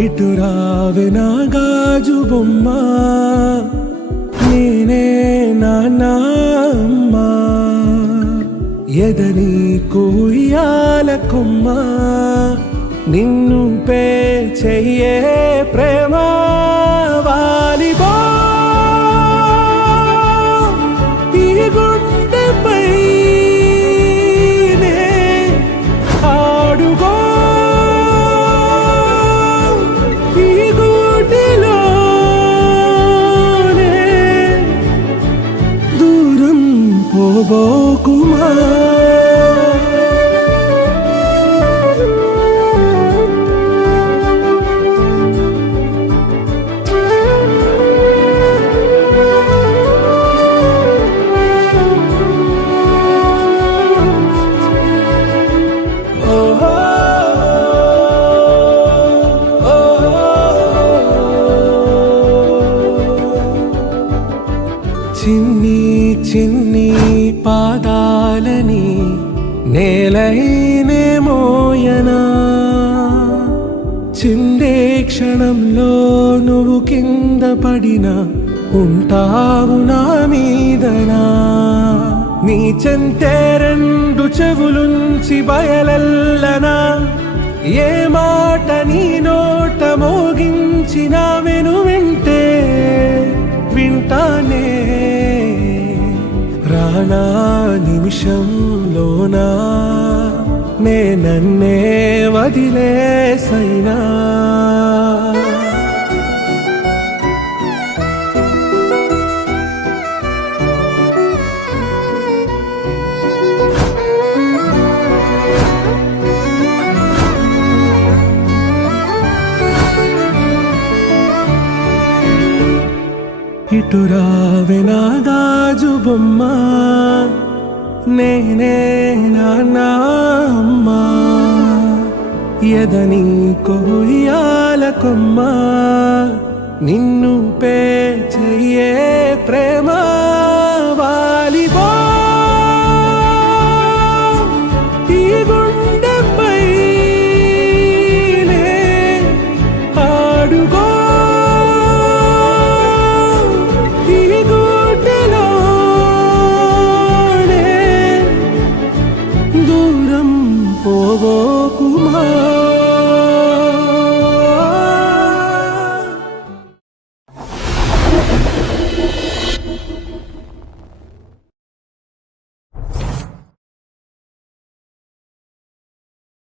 ఇటు రావే నా గాజు బొమ్మ, నేనే నాన్న అమ్మ. ఎదని కూయాల కొమ్మ, నిన్ను పే చెయ్యే ప్రేమ వాలిబా. ఈ గుండెపై నే ఆడుగో, ఈ గూటిలోనే దూరం పోబోకుమా. చిన్ని చిన్ని పాదాలని నేలైనే మోయనా, చిందే క్షణంలో నువ్వు కింద పడినా ఉంటావు నా మీదనా. నీ చెంతే రెండు చెవులుంచి బయలల్లనా, ఏ మాట నీ నోట మోగించిన వెను వింటే వింటానే. రానా నిమిషంలోనా నే నన్నే వదిలేసైనా. ఇటు రావే నా గాజు బొమ్మ, నేనే నాన్న అమ్మ. ఎదని కొయ్యాల కొమ్మ, నిన్ను పే చెయ్యే ప్రేమ